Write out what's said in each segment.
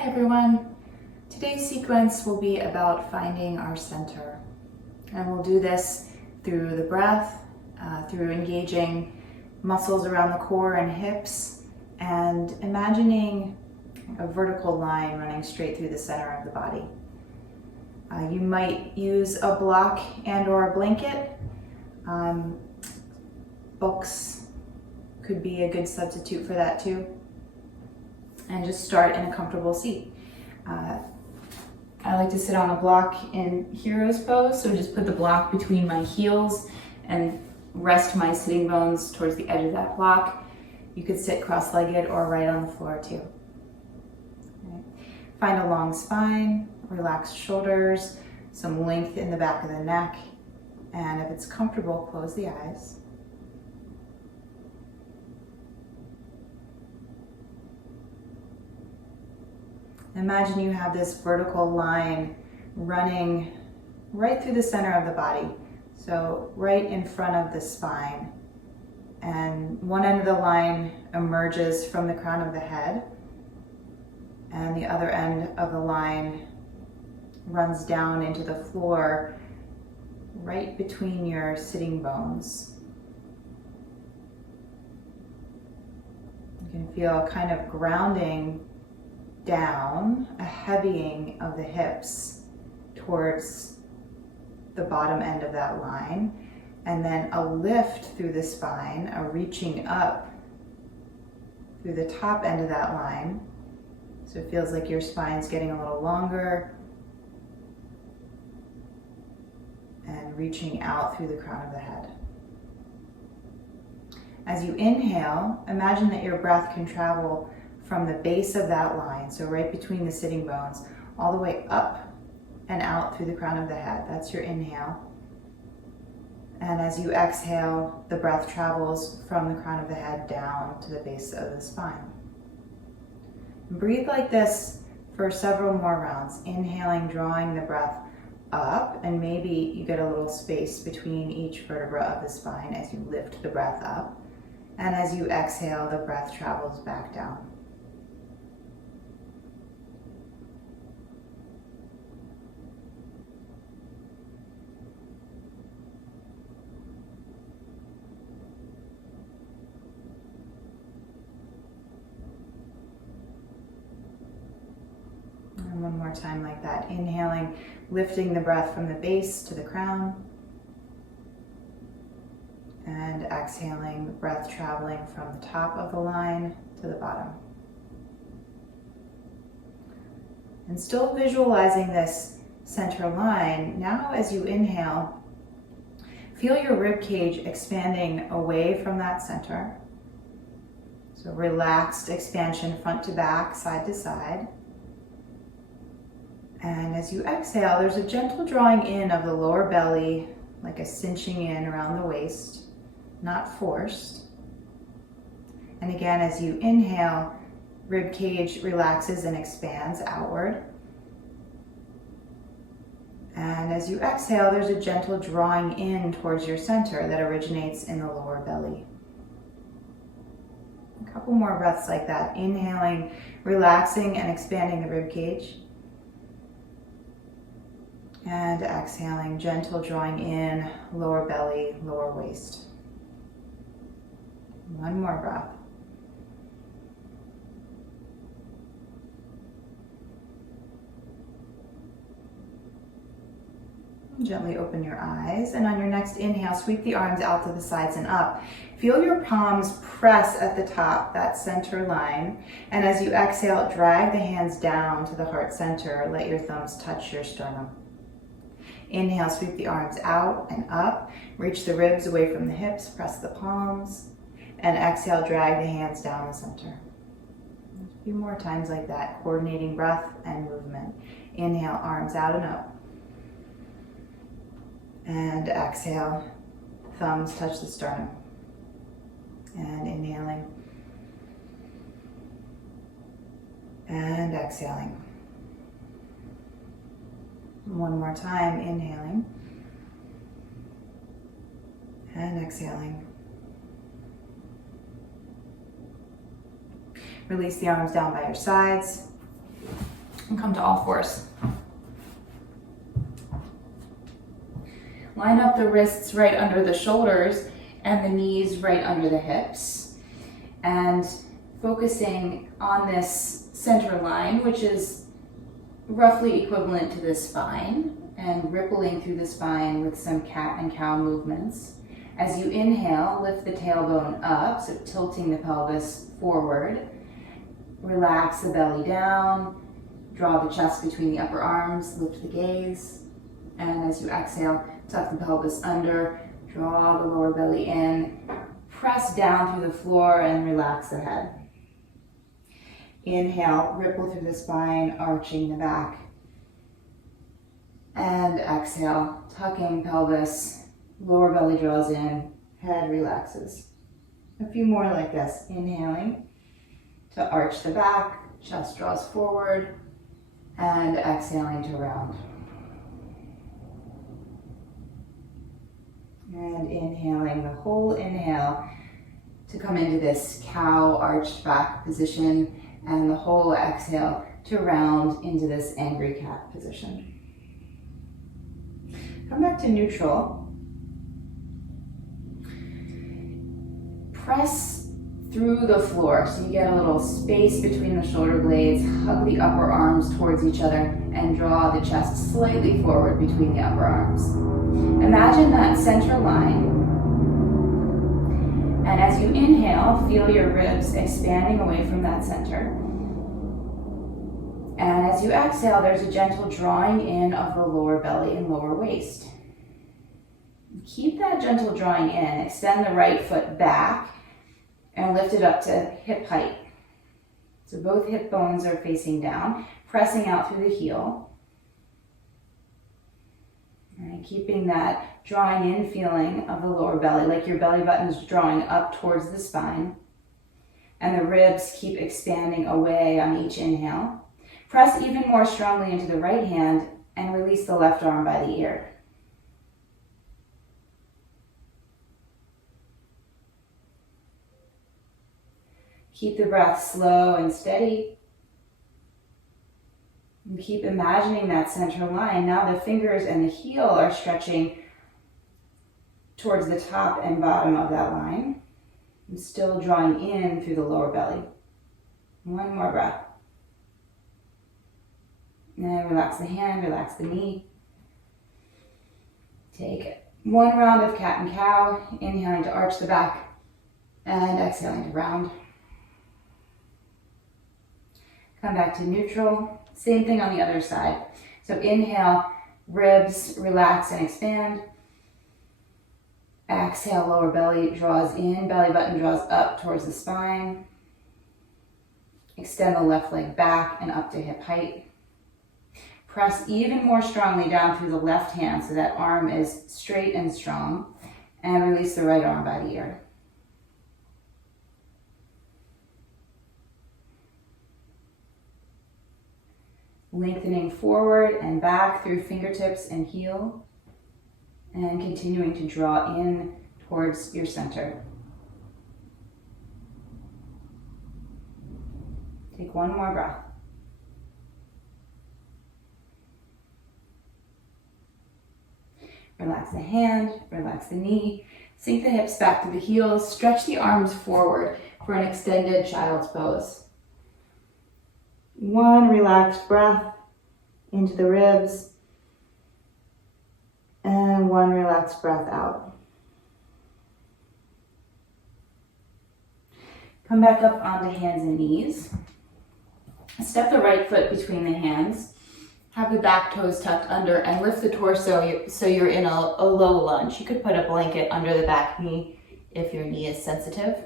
Hi everyone. Today's sequence will be about finding our center. And we'll do this through the breath, through engaging muscles around the core and hips, and imagining a vertical line running straight through the center of the body. You might use a block and or a blanket. Books could be a good substitute for that too. And just start in a comfortable seat. I like to sit on a block in hero's pose, so just put the block between my heels and rest my sitting bones towards the edge of that block. You could sit cross-legged or right on the floor too. Okay. Find a long spine, relaxed shoulders, some length in the back of the neck, and if it's comfortable, close the eyes. Imagine you have this vertical line running right through the center of the body, so right in front of the spine. And one end of the line emerges from the crown of the head, and the other end of the line runs down into the floor right between your sitting bones. You can feel kind of grounding down, a heavying of the hips towards the bottom end of that line, and then a lift through the spine, a reaching up through the top end of that line. So it feels like your spine's getting a little longer, and reaching out through the crown of the head. As you inhale, imagine that your breath can travel from the base of that line, so right between the sitting bones, all the way up and out through the crown of the head. That's your inhale. And as you exhale, the breath travels from the crown of the head down to the base of the spine. Breathe like this for several more rounds, inhaling, drawing the breath up, and maybe you get a little space between each vertebra of the spine as you lift the breath up. And as you exhale, the breath travels back down. And one more time like that. Inhaling, lifting the breath from the base to the crown. And exhaling, the breath traveling from the top of the line to the bottom. And still visualizing this center line, now as you inhale, feel your rib cage expanding away from that center. So relaxed expansion front to back, side to side. And as you exhale, there's a gentle drawing in of the lower belly, like a cinching in around the waist, not forced. And again, as you inhale, rib cage relaxes and expands outward. And as you exhale, there's a gentle drawing in towards your center that originates in the lower belly. A couple more breaths like that. Inhaling, relaxing and expanding the rib cage. And exhaling, gentle drawing in, lower belly, lower waist. One more breath. Gently open your eyes, and on your next inhale, sweep the arms out to the sides and up. Feel your palms press at the top, that center line, and as you exhale, drag the hands down to the heart center. Let your thumbs touch your sternum. Inhale, sweep the arms out and up. Reach the ribs away from the hips, press the palms. And exhale, drag the hands down the center. A few more times like that, coordinating breath and movement. Inhale, arms out and up. And exhale, thumbs touch the sternum. And inhaling. And exhaling. One more time, inhaling and exhaling. Release the arms down by your sides. and come to all fours. Line up the wrists right under the shoulders and the knees right under the hips. And focusing on this center line, which is roughly equivalent to the spine, and rippling through the spine with some cat and cow movements. As you inhale, lift the tailbone up, so tilting the pelvis forward. Relax the belly down, draw the chest between the upper arms, lift the gaze. And as you exhale, tuck the pelvis under, draw the lower belly in, press down through the floor and relax the head. Inhale, ripple through the spine, arching the back. And exhale, tucking pelvis, lower belly draws in, head relaxes. A few more like this. Inhaling to arch the back, chest draws forward, and exhaling to round. And inhaling the whole inhale to come into this cow arched back position, and the whole exhale to round into this angry cat position. Come back to neutral. Press through the floor so you get a little space between the shoulder blades. Hug the upper arms towards each other and draw the chest slightly forward between the upper arms. Imagine that center line. And as you inhale, feel your ribs expanding away from that center. And as you exhale, there's a gentle drawing in of the lower belly and lower waist. Keep that gentle drawing in. Extend the right foot back and lift it up to hip height. So both hip bones are facing down, pressing out through the heel. And keeping that drawing in feeling of the lower belly, like your belly button is drawing up towards the spine. And the ribs keep expanding away on each inhale. Press even more strongly into the right hand and release the left arm by the ear. Keep the breath slow and steady. And keep imagining that center line. Now the fingers and the heel are stretching towards the top and bottom of that line. And still drawing in through the lower belly. One more breath. And relax the hand, relax the knee. Take one round of cat and cow, inhaling to arch the back and exhaling to round. Come back to neutral. Same thing on the other side. So inhale, ribs relax and expand. Exhale, lower belly draws in, belly button draws up towards the spine. Extend the left leg back and up to hip height. Press even more strongly down through the left hand so that arm is straight and strong. And release the right arm by the ear. Lengthening forward and back through fingertips and heel. And continuing to draw in towards your center. Take one more breath. Relax the hand, relax the knee, sink the hips back to the heels, stretch the arms forward for an extended child's pose. One relaxed breath into the ribs, and one relaxed breath out. Come back up onto hands and knees. Step the right foot between the hands. Have the back toes tucked under and lift the torso so you're in a low lunge. You could put a blanket under the back knee if your knee is sensitive.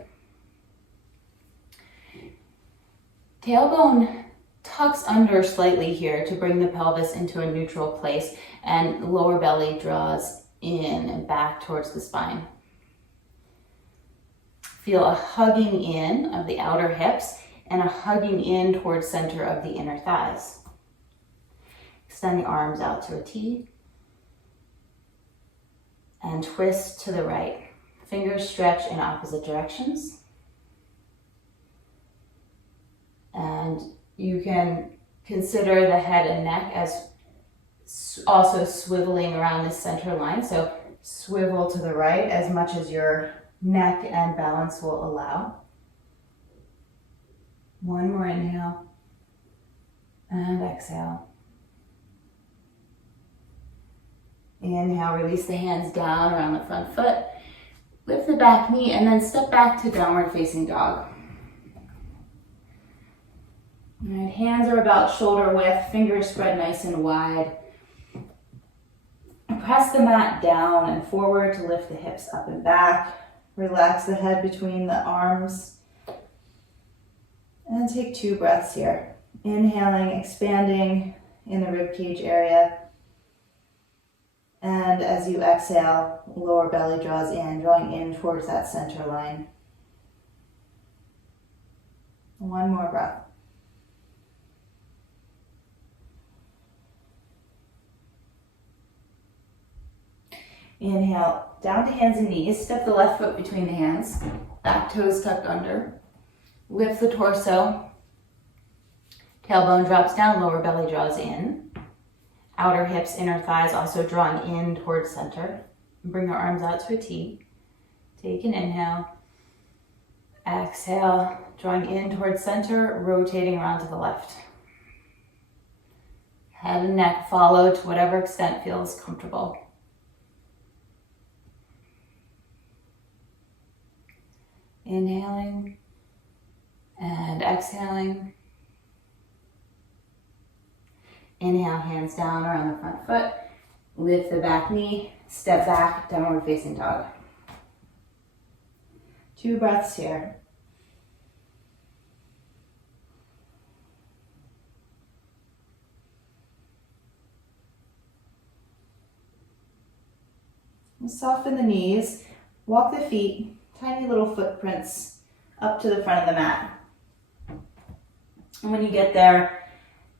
Tailbone tucks under slightly here to bring the pelvis into a neutral place, and lower belly draws in and back towards the spine. Feel a hugging in of the outer hips and a hugging in towards center of the inner thighs. Extend the arms out to a T and twist to the right. Fingers stretch in opposite directions. And you can Consider the head and neck as also swiveling around this center line. So swivel to the right as much as your neck and balance will allow. One more inhale and exhale. Inhale, release the hands down around the front foot. Lift the back knee and then step back to downward facing dog. All right, hands are about shoulder width, fingers spread nice and wide. Press the mat down and forward to lift the hips up and back. Relax the head between the arms. And take 2 breaths here. Inhaling, expanding in the ribcage area. And as you exhale, lower belly draws in, drawing in towards that center line. One more breath. Inhale, down to hands and knees. Step the left foot between the hands. Back toes tucked under. Lift the torso. Tailbone drops down, lower belly draws in. Outer hips, inner thighs also drawing in towards center. Bring your arms out to a T. Take an inhale. Exhale, drawing in towards center, rotating around to the left. Head and neck follow to whatever extent feels comfortable. Inhaling and exhaling. Inhale, hands down around the front foot. Lift the back knee, step back, downward facing dog. 2 breaths here. And soften the knees, walk the feet, tiny little footprints up to the front of the mat. And when you get there,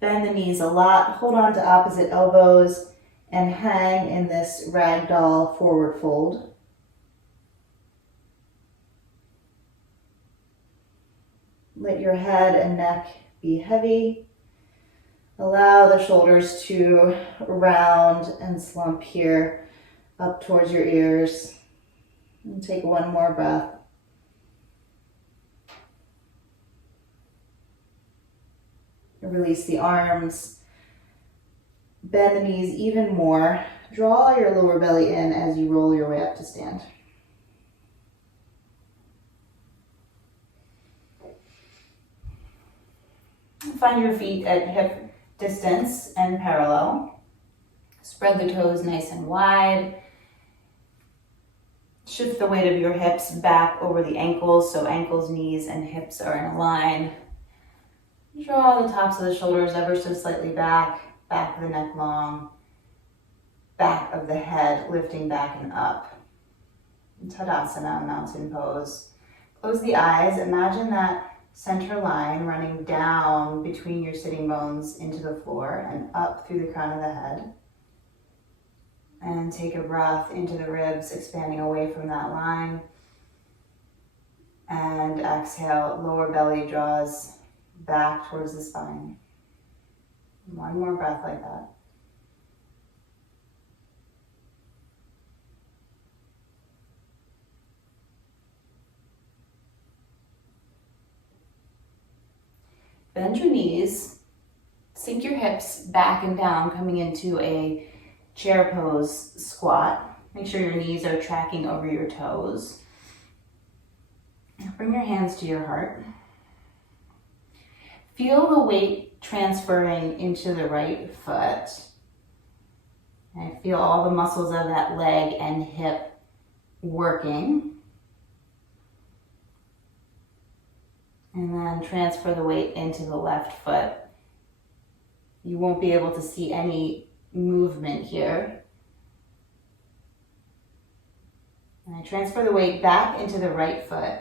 bend the knees a lot, hold on to opposite elbows, and hang in this ragdoll forward fold. Let your head and neck be heavy. Allow the shoulders to round and slump here up towards your ears. And take one more breath. Release the arms. Bend the knees even more. Draw your lower belly in as you roll your way up to stand. Find your feet at hip distance and parallel. Spread the toes nice and wide. Shift the weight of your hips back over the ankles, so ankles, knees, and hips are in a line. Draw the tops of the shoulders ever so slightly back, back of the neck long, back of the head lifting back and up. Tadasana, mountain pose. Close the eyes. Imagine that center line running down between your sitting bones into the floor and up through the crown of the head. And take a breath into the ribs, expanding away from that line. And exhale, lower belly draws back towards the spine. One more breath like that. Bend your knees, sink your hips back and down, coming into a chair pose squat. Make sure your knees are tracking over your toes. Bring your hands to your heart. Feel the weight transferring into the right foot. And feel all the muscles of that leg and hip working. And then transfer the weight into the left foot. You won't be able to see any movement here. And transfer the weight back into the right foot.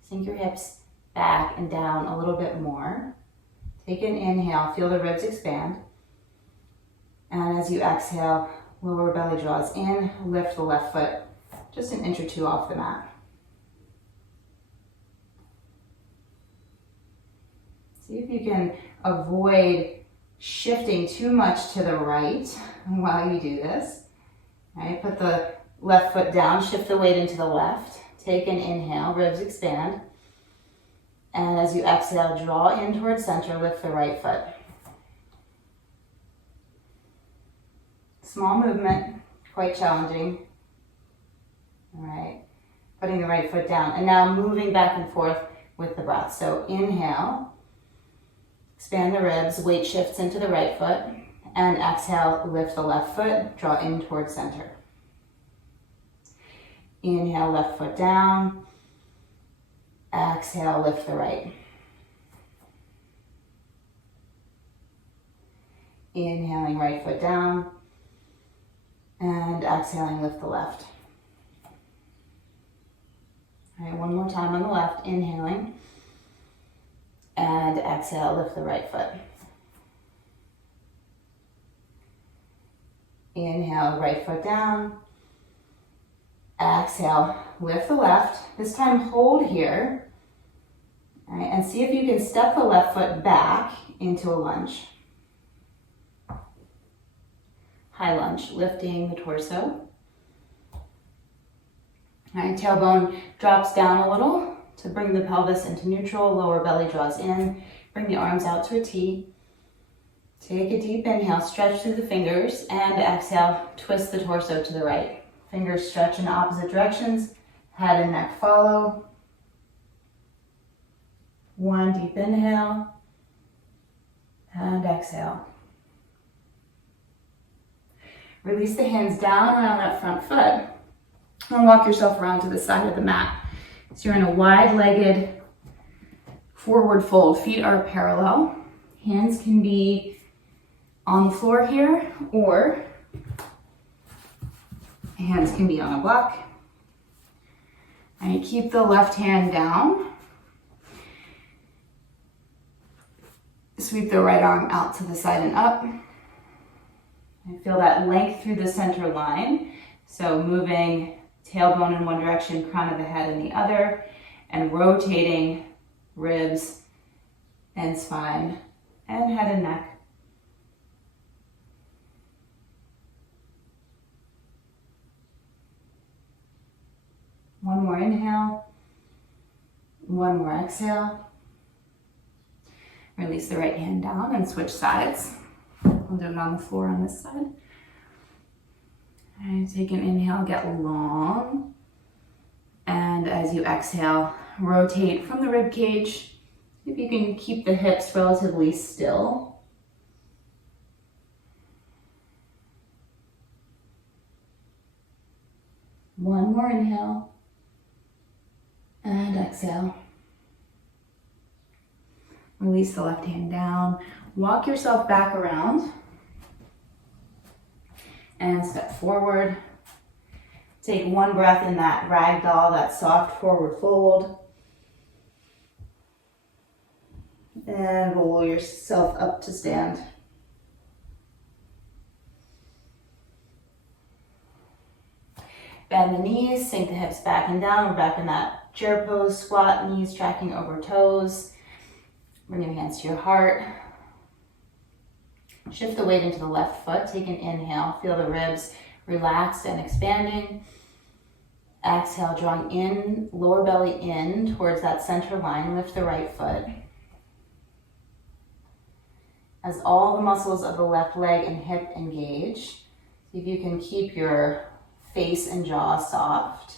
Sink your hips back and down a little bit more. Take an inhale, feel the ribs expand. And as you exhale, lower belly draws in, lift the left foot just an inch or two off the mat. See if you can avoid shifting too much to the right while you do this. All right, put the left foot down, shift the weight into the left. Take an inhale, ribs expand. And as you exhale, draw in towards center, lift the right foot. Small movement, quite challenging. All right, putting the right foot down. And now moving back and forth with the breath. So inhale, expand the ribs, weight shifts into the right foot. And exhale, lift the left foot, draw in towards center. Inhale, left foot down. Exhale, lift the right. Inhaling, right foot down. And exhaling, lift the left. All right, one more time on the left. Inhaling. And exhale, lift the right foot. Inhale, right foot down. Exhale, lift the left. This time hold here. All right, and see if you can step the left foot back into a lunge. High lunge, lifting the torso. All right, tailbone drops down a little to bring the pelvis into neutral, lower belly draws in. Bring the arms out to a T. Take a deep inhale, stretch through the fingers, and exhale, twist the torso to the right. Fingers stretch in opposite directions, head and neck follow. One deep inhale, and exhale. Release the hands down around that front foot, and walk yourself around to the side of the mat. So you're in a wide-legged forward fold. Feet are parallel. Hands can be on the floor here, or hands can be on a block. And keep the left hand down. Sweep the right arm out to the side and up. And feel that length through the center line. So moving tailbone in one direction, crown of the head in the other, and rotating ribs and spine and head and neck. One more inhale, one more exhale. Release the right hand down and switch sides. I'll do it on the floor on this side. And take an inhale, get long. And as you exhale, rotate from the rib cage. If you can keep the hips relatively still. One more inhale. And exhale. Release the left hand down. Walk yourself back around. And step forward. Take one breath in that ragdoll, that soft forward fold. And roll yourself up to stand. Bend the knees, sink the hips back and down. We're back in that chair pose, squat, knees tracking over toes. Bring your hands to your heart. Shift the weight into the left foot. Take an inhale. Feel the ribs relaxed and expanding. Exhale, drawing in, lower belly in towards that center line. Lift the right foot. As all the muscles of the left leg and hip engage, see if you can keep your face and jaw soft.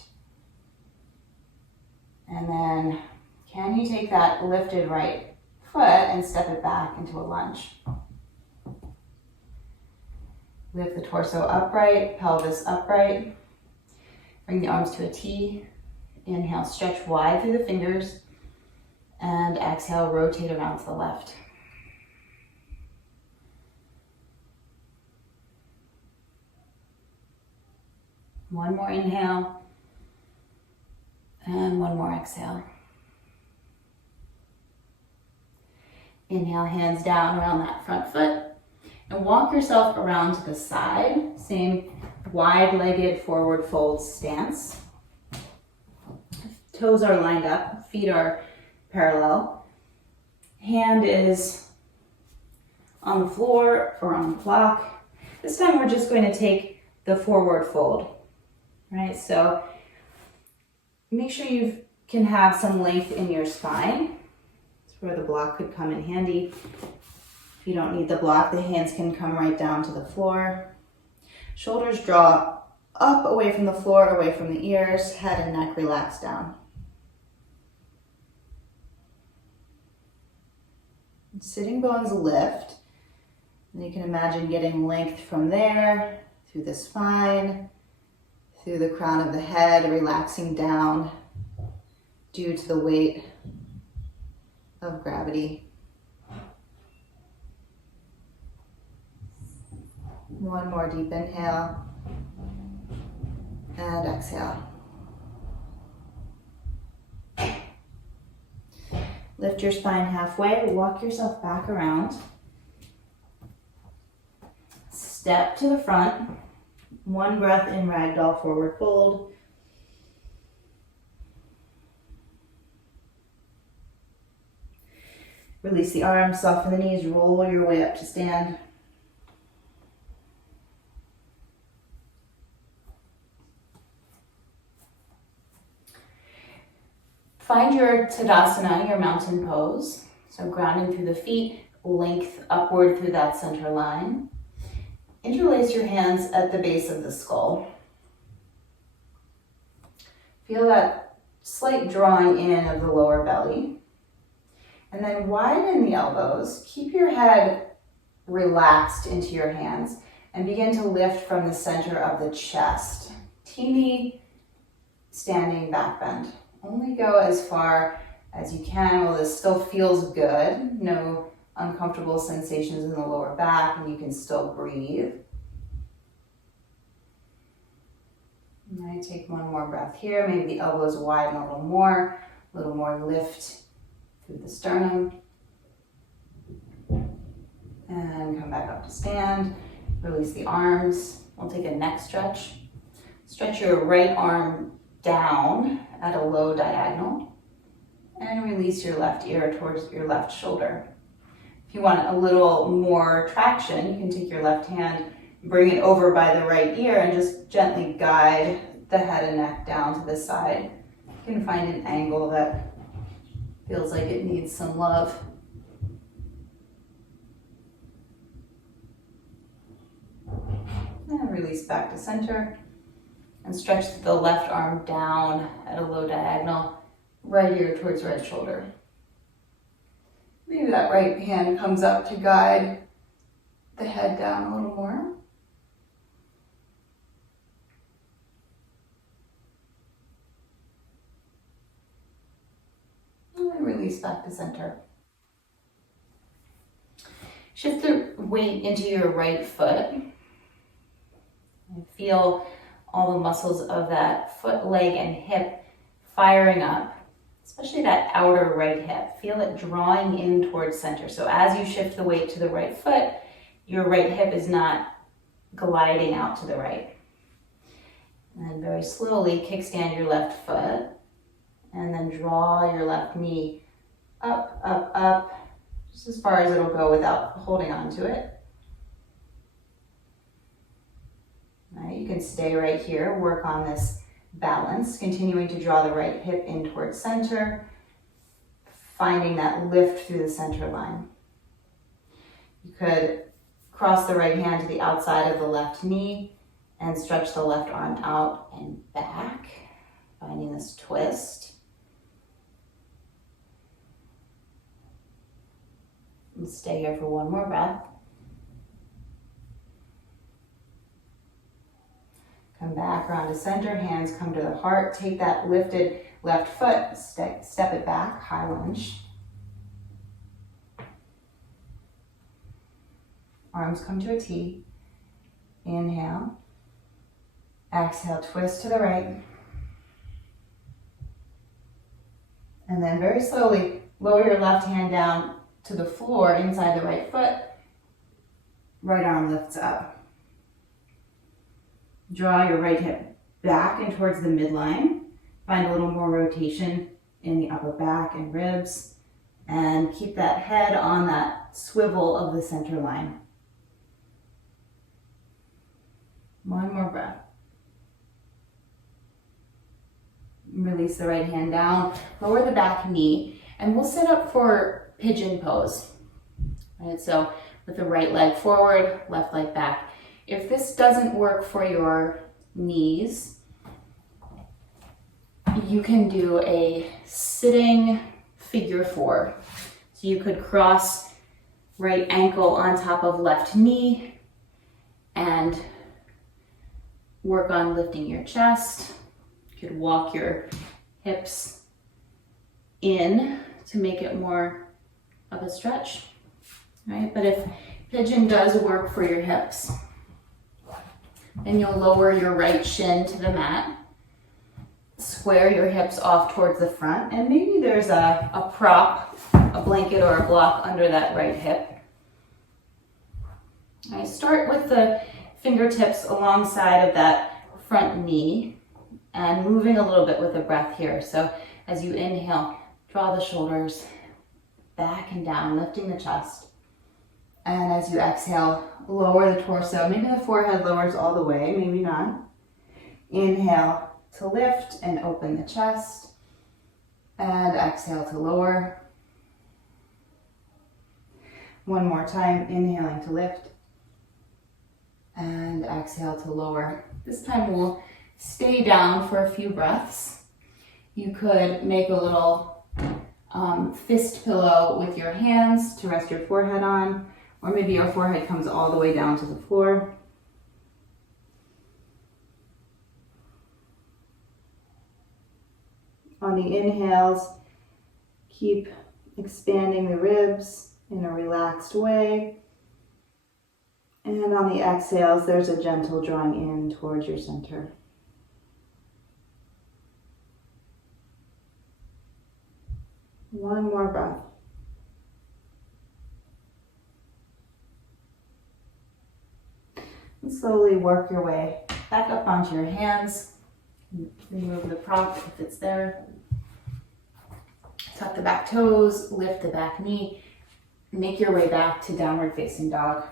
And then, can you take that lifted right foot and step it back into a lunge? Lift the torso upright, pelvis upright. Bring the arms to a T. Inhale, stretch wide through the fingers. And exhale, rotate around to the left. One more inhale. And one more exhale. Inhale, hands down around that front foot. And walk yourself around to the side. Same wide-legged forward fold stance. Toes are lined up, feet are parallel. Hand is on the floor or on the block. This time we're just going to take the forward fold, right? So make sure you can have some length in your spine. That's where the block could come in handy. If you don't need the block, the hands can come right down to the floor. Shoulders draw up away from the floor, away from the ears, head and neck relax down. Sitting bones lift, and you can imagine getting length from there, through the spine, through the crown of the head, relaxing down due to the weight of gravity. One more deep inhale and exhale. Lift your spine halfway, walk yourself back around. Step to the front. One breath in ragdoll forward fold. Release the arms, soften the knees, roll your way up to stand. Find your Tadasana, your mountain pose. So grounding through the feet, length upward through that center line. Interlace your hands at the base of the skull. Feel that slight drawing in of the lower belly. And then widen the elbows. Keep your head relaxed into your hands and begin to lift from the center of the chest. Teeny standing back bend. Only go as far as you can while this still feels good. No uncomfortable sensations in the lower back, and you can still breathe. And I take one more breath here. Maybe the elbows widen a little more lift through the sternum. And come back up to stand. Release the arms. We'll take a neck stretch. Stretch your right arm down at a low diagonal and release your left ear towards your left shoulder. If you want a little more traction, you can take your left hand, bring it over by the right ear and just gently guide the head and neck down to the side. You can find an angle that feels like it needs some love. And release back to center. And stretch the left arm down at a low diagonal, right ear towards right shoulder. Maybe that right hand comes up to guide the head down a little more. And then release back to center. Shift the weight into your right foot. And feel all the muscles of that foot, leg, and hip firing up, especially that outer right hip. Feel it drawing in towards center. So as you shift the weight to the right foot, your right hip is not gliding out to the right. And then very slowly kickstand your left foot, and then draw your left knee up, up, up, just as far as it'll go without holding on to it. You can stay right here, work on this balance, continuing to draw the right hip in towards center, finding that lift through the center line. You could cross the right hand to the outside of the left knee and stretch the left arm out and back, finding this twist. And stay here for one more breath. Come back around to center, hands come to the heart. Take that lifted left foot, step it back, high lunge. Arms come to a T. Inhale. Exhale, twist to the right. And then very slowly, lower your left hand down to the floor inside the right foot. Right arm lifts up. Draw your right hip back and towards the midline. Find a little more rotation in the upper back and ribs. And keep that head on that swivel of the center line. One more breath. Release the right hand down, lower the back knee, and we'll set up for pigeon pose. Right, so with the right leg forward, left leg back. If this doesn't work for your knees, you can do a sitting figure four. So you could cross right ankle on top of left knee and work on lifting your chest. You could walk your hips in to make it more of a stretch, right? But if pigeon does work for your hips, then you'll lower your right shin to the mat, square your hips off towards the front, and maybe there's a prop, a blanket or a block under that right hip. I start with the fingertips alongside of that front knee and moving a little bit with the breath here. So as you inhale, draw the shoulders back and down, lifting the chest. And as you exhale, lower the torso. Maybe the forehead lowers all the way, maybe not. Inhale to lift and open the chest. And exhale to lower. One more time, inhaling to lift. And exhale to lower. This time we'll stay down for a few breaths. You could make a little fist pillow with your hands to rest your forehead on, or maybe your forehead comes all the way down to the floor. On the inhales, keep expanding the ribs in a relaxed way. And on the exhales, there's a gentle drawing in towards your center. One more breath. And slowly work your way back up onto your hands. Remove the prop if it's there. Tuck the back toes, lift the back knee. Make your way back to downward facing dog.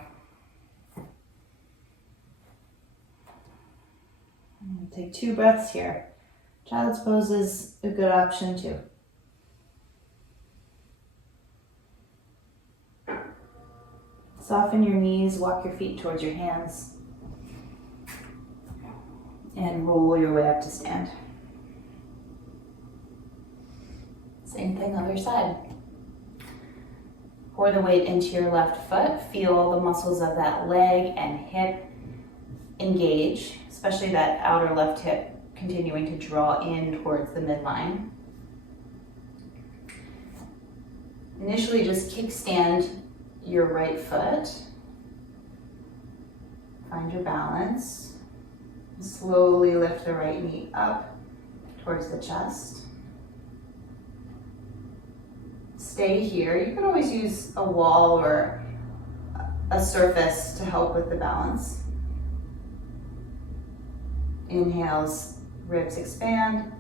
Take 2 breaths here. Child's pose is a good option too. Soften your knees, walk your feet towards your hands, and roll your way up to stand. Same thing, other side. Pour the weight into your left foot. Feel all the muscles of that leg and hip engage, especially that outer left hip continuing to draw in towards the midline. Initially, just kickstand your right foot. Find your balance. Slowly lift the right knee up towards the chest. Stay here. You can always use a wall or a surface to help with the balance. Inhales, ribs expand.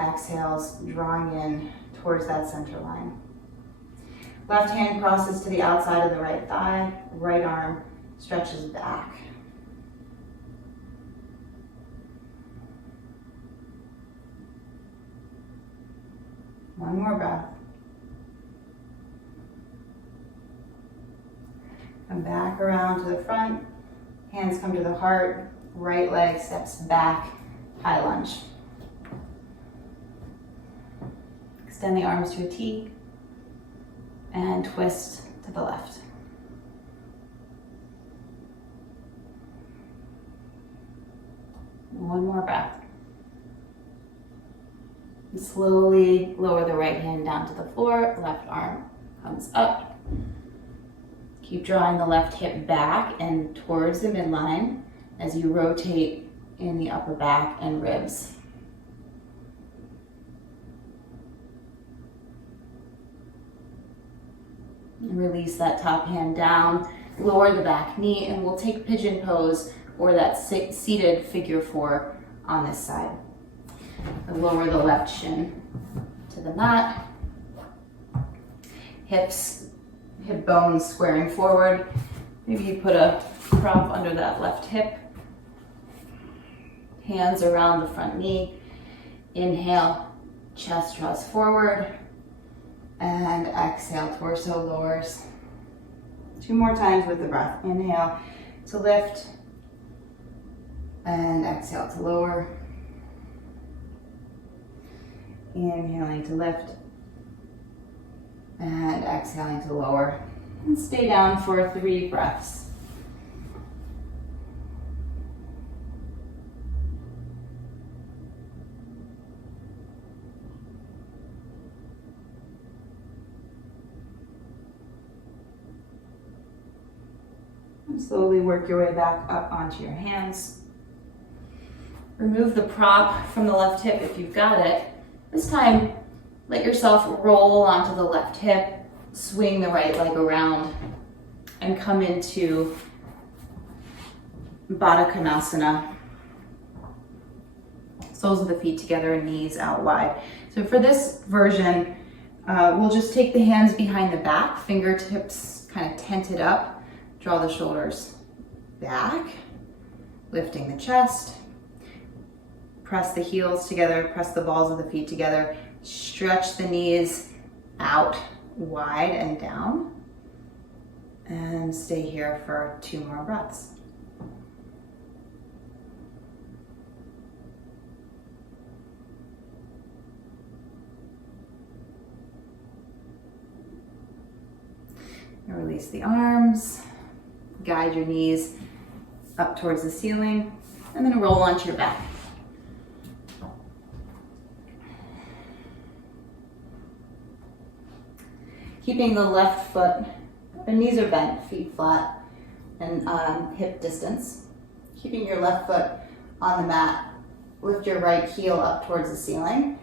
Exhales, drawing in towards that center line. Left hand crosses to the outside of the right thigh. Right arm stretches back. One more breath. Come back around to the front. Hands come to the heart. Right leg steps back. High lunge. Extend the arms to a T. And twist to the left. One more breath. And slowly lower the right hand down to the floor. Left arm comes up. Keep drawing the left hip back and towards the midline as you rotate in the upper back and ribs. Release that top hand down, lower the back knee, and we'll take pigeon pose or that seated figure 4 on this side. And lower the left shin to the mat. hip bones squaring forward. Maybe you put a prop under that left hip. Hands around the front knee. Inhale, chest draws forward. And exhale, torso lowers. 2 more times with the breath. Inhale to lift. And exhale to lower. Inhaling to lift. And exhaling to lower. And stay down for 3 breaths. And slowly work your way back up onto your hands. Remove the prop from the left hip if you've got it. This time, let yourself roll onto the left hip, swing the right leg around, and come into Baddha Konasana. Soles of the feet together, knees out wide. So for this version, we'll just take the hands behind the back, fingertips kind of tented up, draw the shoulders back, lifting the chest, press the heels together, press the balls of the feet together, stretch the knees out wide and down, and stay here for 2 more breaths. And release the arms, guide your knees up towards the ceiling, and then roll onto your back. Keeping the left foot, the knees are bent, feet flat, and hip distance. Keeping your left foot on the mat, lift your right heel up towards the ceiling,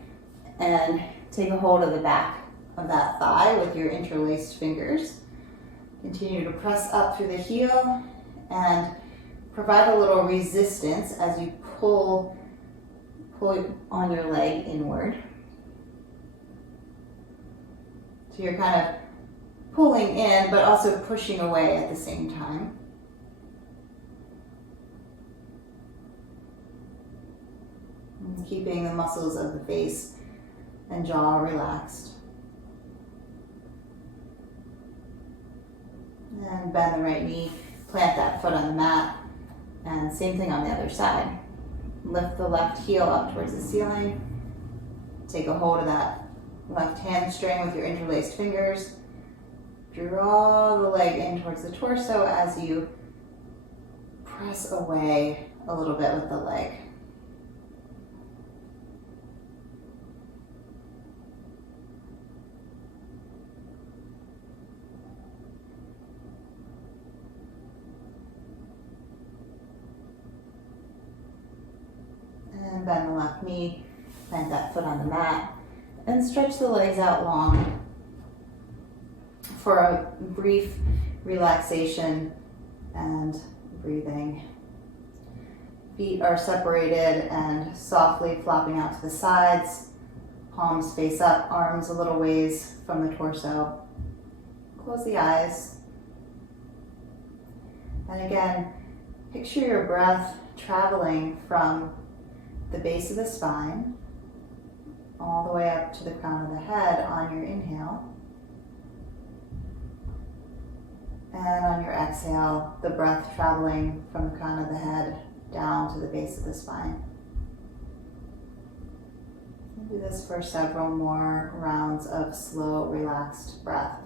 and take a hold of the back of that thigh with your interlaced fingers. Continue to press up through the heel and provide a little resistance as you pull on your leg inward. So you're kind of pulling in, but also pushing away at the same time. And keeping the muscles of the face and jaw relaxed. And bend the right knee, plant that foot on the mat, and same thing on the other side. Lift the left heel up towards the ceiling. Take a hold of that left hamstring with your interlaced fingers. Draw the leg in towards the torso as you press away a little bit with the leg. And bend the left knee, plant that foot on the mat, and stretch the legs out long for a brief relaxation and breathing. Feet are separated and softly flopping out to the sides, palms face up, arms a little ways from the torso. Close the eyes. And again, picture your breath traveling from the base of the spine all the way up to the crown of the head on your inhale. And on your exhale, the breath traveling from the crown of the head down to the base of the spine. Do this for several more rounds of slow, relaxed breath.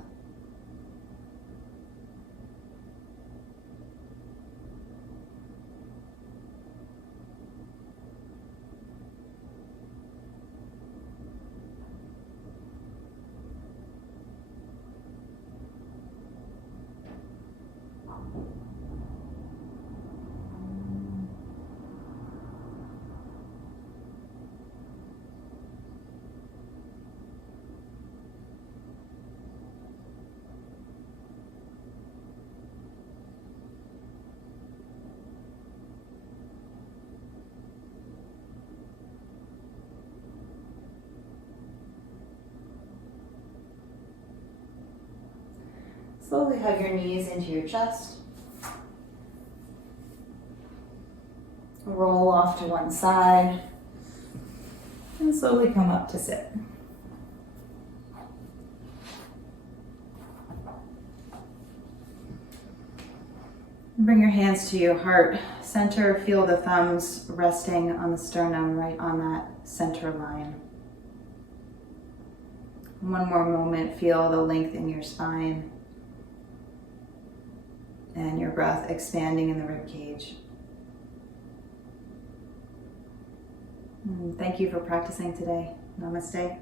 Slowly hug your knees into your chest. Roll off to one side. And slowly come up to sit. Bring your hands to your heart center. Feel the thumbs resting on the sternum, right on that center line. One more moment, feel the length in your spine and your breath expanding in the rib cage. Thank you for practicing today. Namaste.